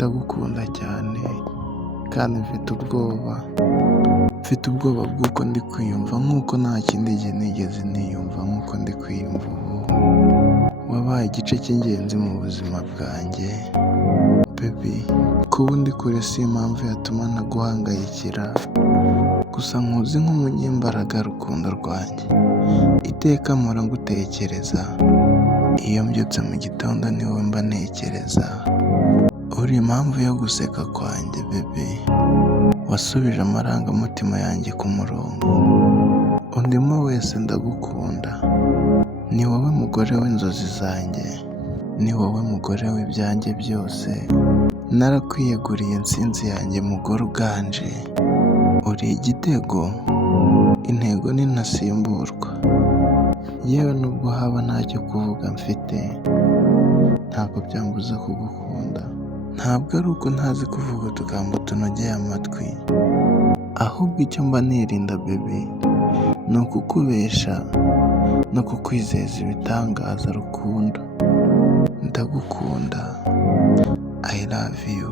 ndagukunda cyane kandi mfite ubwoba bw'uko ndi kwiyumva nk'uko nta kindi gihe nigeze niyumva nk'uko ndi kwiyumva ubu. Wabaye igice cy'ingenzi mu buzima bwanjye baby, kuba ndi kure si impamvu yatuma ntaguhangayikira, gusa nkuzi nk'umunyembaraga rukundo rwanjye, iteka mpora ngutekereza, iyo mbyutse mu gitondo ni wowe mba ntekereza, uri impamvu yo guseka kwanjye baby, wasubije amarangamutima yanjye ku murongo, undimo wese ndagukunda, ni wowe mugore w'inzozi zanjye, ni wowe mugore w'ibyanjye byose, narakwiyeguriye nsinzi yanjye mugore uganje, uri igitego, intego nintasimburwa, yewe nubwo haba ntacyo kuvuga mfite, ntabwo byambuza kugukunda, ntabwo ari uko ntazi kuvuga utugambo tunogeye amatwi, ahubwo icyo mba nirinda baby ni ukukubesha no kukwizeza ibitangaza rukundo, ndagukunda, I love you.